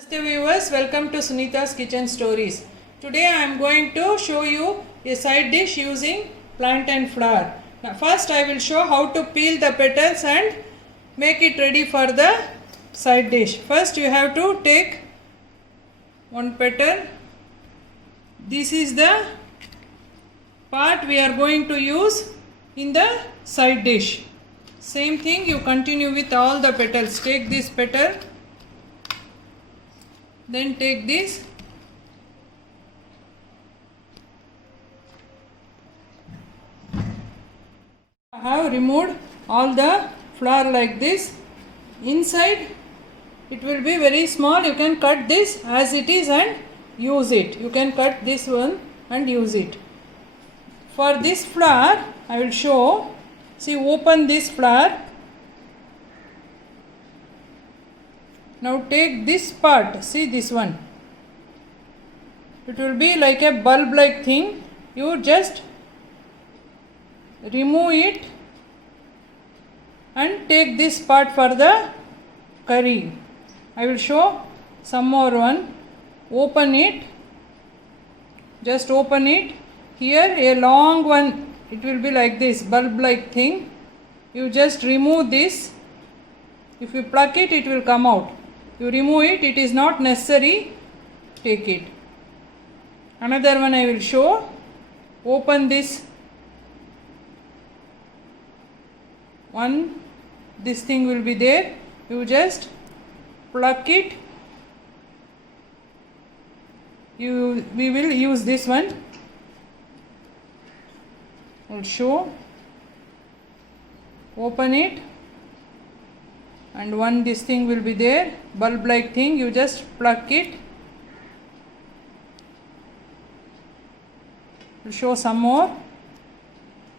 Namaste viewers, welcome to Sunita's Kitchen Stories. Today I am going to show you a side dish using plantain flour. Now first I will show how to peel the petals and make it ready for the side dish. First you have to take one petal. This is the part we are going to use in the side dish. Same thing you continue with all the petals. Take this petal. Then take this. I have removed all the flour like this. Inside it will be very small. You can cut this as it is and use it. You can cut this one and use it. For this flour I will show. See, open this flour. Now take this part, see this one. It will be like a bulb like thing. You just remove it and take this part for the curry. I will show some more one. Open it. Just open it. Here a long one. It will be like this bulb like thing. You just remove this. If you pluck it, it will come out. You remove it, it is not necessary, take it. Another one I will show. Open this one, this thing will be there. You just pluck it. We will use this one. I will show. Open it. And one this thing will be there, bulb like thing, you just pluck it. I'll show some more.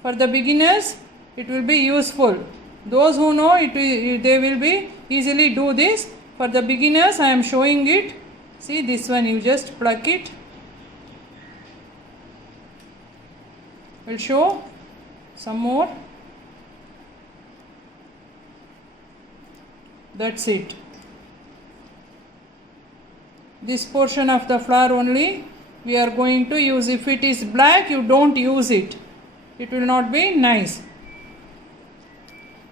For the beginners it will be useful. Those who know it, they will be easily do this. For the beginners I am showing it. See this one, you just pluck it. I'll show some more. That's it. This portion of the flour only we are going to use. If it is black, you don't use it. It will not be nice.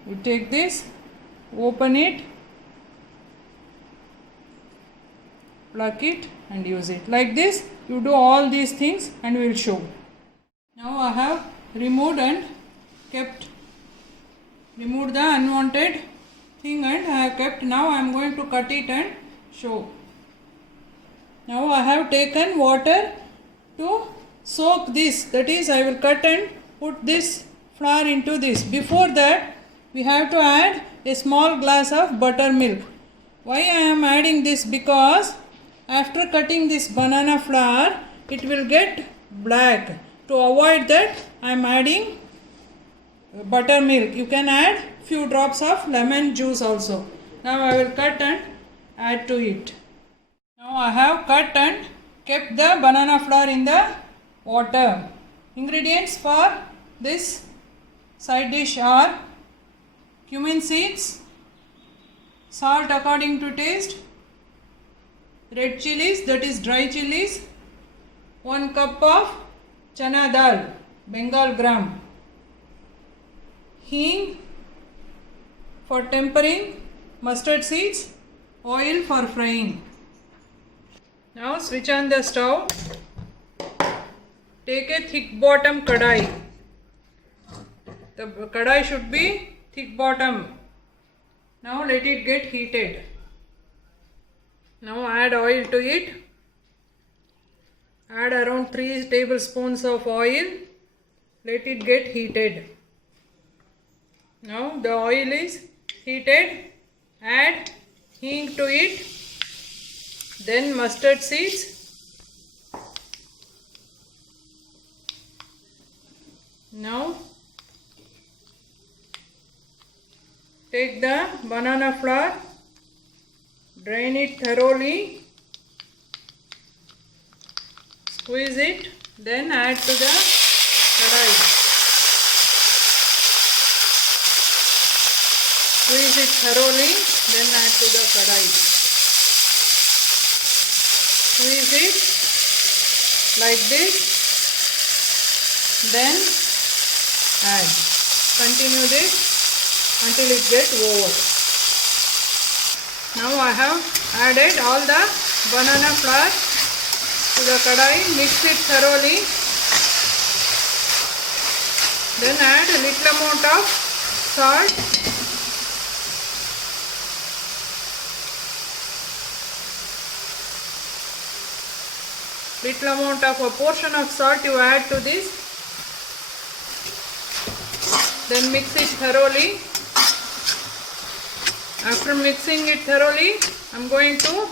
You take this, open it, pluck it and use it. Like this, you do all these things and we will show. Now I have removed and removed the unwanted thing and I have kept. Now I am going to cut it and show. Now I have taken water to soak this. That is, I will cut and put this flour into this. Before that, we have to add a small glass of buttermilk. Why I am adding this? Because after cutting this banana flour, it will get black. To avoid that, I am adding buttermilk. You can add few drops of lemon juice also. Now I will cut and add to it. Now I have cut and kept the banana flour in the water. Ingredients for this side dish are cumin seeds, salt according to taste, red chilies, that is dry chilies, 1 cup of chana dal, Bengal gram, hing for tempering, mustard seeds, oil for frying. Now switch on the stove. Take a thick bottom kadai. The kadai should be thick bottom. Now let it get heated. Now add oil to it. Add around 3 tablespoons of oil. Let it get heated. Now the oil is heated. Add hing to it. Then mustard seeds. Now take the banana flour. Drain it thoroughly. Squeeze it. Then add to the kadai. Squeeze it thoroughly, then add to the kadai. Squeeze it like this, then add. Continue this until it gets over. Now I have added all the banana flour to the kadai. Mix it thoroughly. Then add a little amount of salt. Little amount of a portion of salt you add to this. Then mix it thoroughly. After mixing it thoroughly, I am going to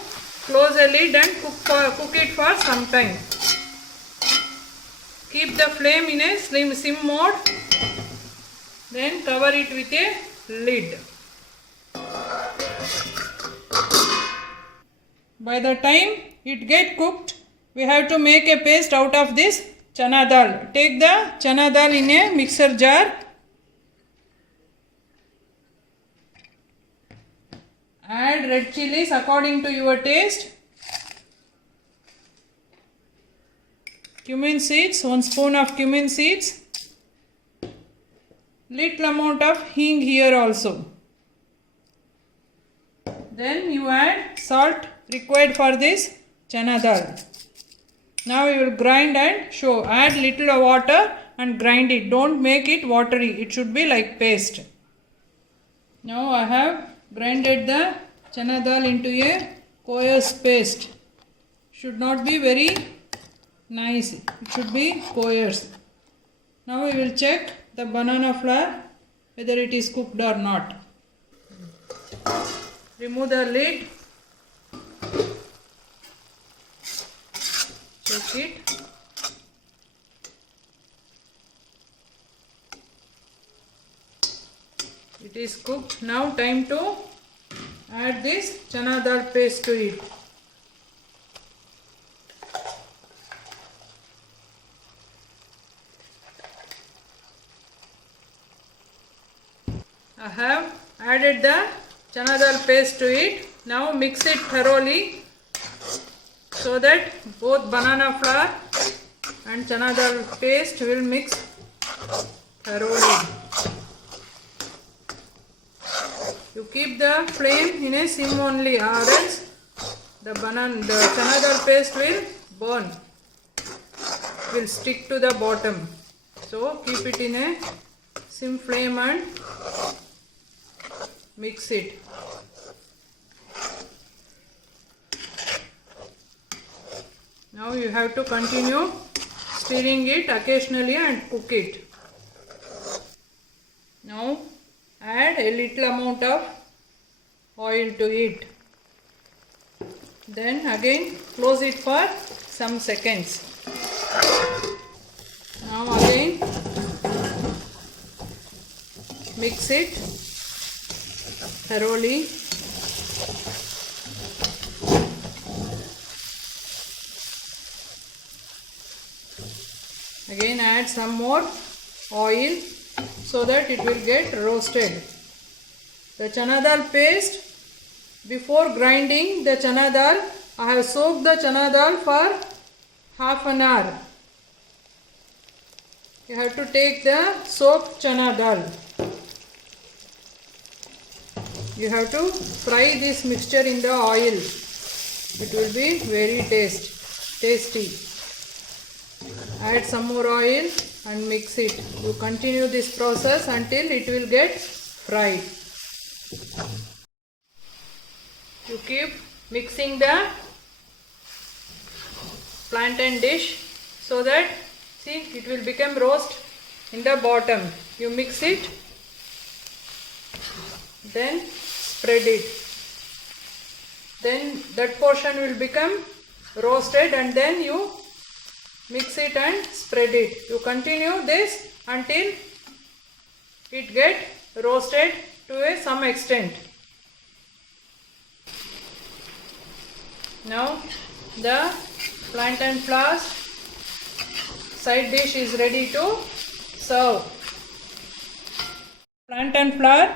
close a lid and cook it for some time. Keep the flame in a sim mode. Then cover it with a lid. By the time it gets cooked, we have to make a paste out of this chana dal. Take the chana dal in a mixer jar. Add red chilies according to your taste. Cumin seeds, 1 spoon of cumin seeds. Little amount of hing here also. Then you add salt required for this chana dal. Now you will grind and show. Add little water and grind it. Don't make it watery. It should be like paste. Now I have grinded the chana dal into a coarse paste. Should not be very nice. It should be coarse. Now we will check the banana flour whether it is cooked or not. Remove the lid. Check it. It is cooked. Now time to add this chana dal paste to it. I have added the chana dal paste to it. Now mix it thoroughly so that both banana flour and chana dal paste will mix thoroughly. You keep the flame in a sim only, or else the chana dal paste will burn, will stick to the bottom. So keep it in a sim flame and mix it. Now you have to continue stirring it occasionally and cook it. Now add a little amount of oil to it. Then again close it for some seconds. Now again mix it thoroughly. Again add some more oil so that it will get roasted. The chana dal paste, before grinding the chana dal, I have soaked the chana dal for half an hour. You have to take the soaked chana dal. You have to fry this mixture in the oil. It will be very tasty. Add some more oil and mix it. You continue this process until it will get fried. You keep mixing the plantain dish so that, see, it will become roast in the bottom. You mix it, then spread it. Then that portion will become roasted and then you mix it and spread it. You continue this until it get roasted to some extent. Now the plantain flour side dish is ready to serve. Plantain flour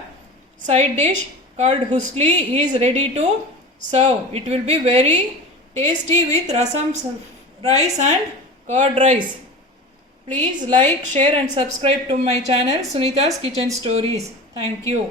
side dish called husli is ready to serve. It will be very tasty with rasam rice and curd rice. Please like, share and subscribe to my channel Sunita's Kitchen Stories. Thank you.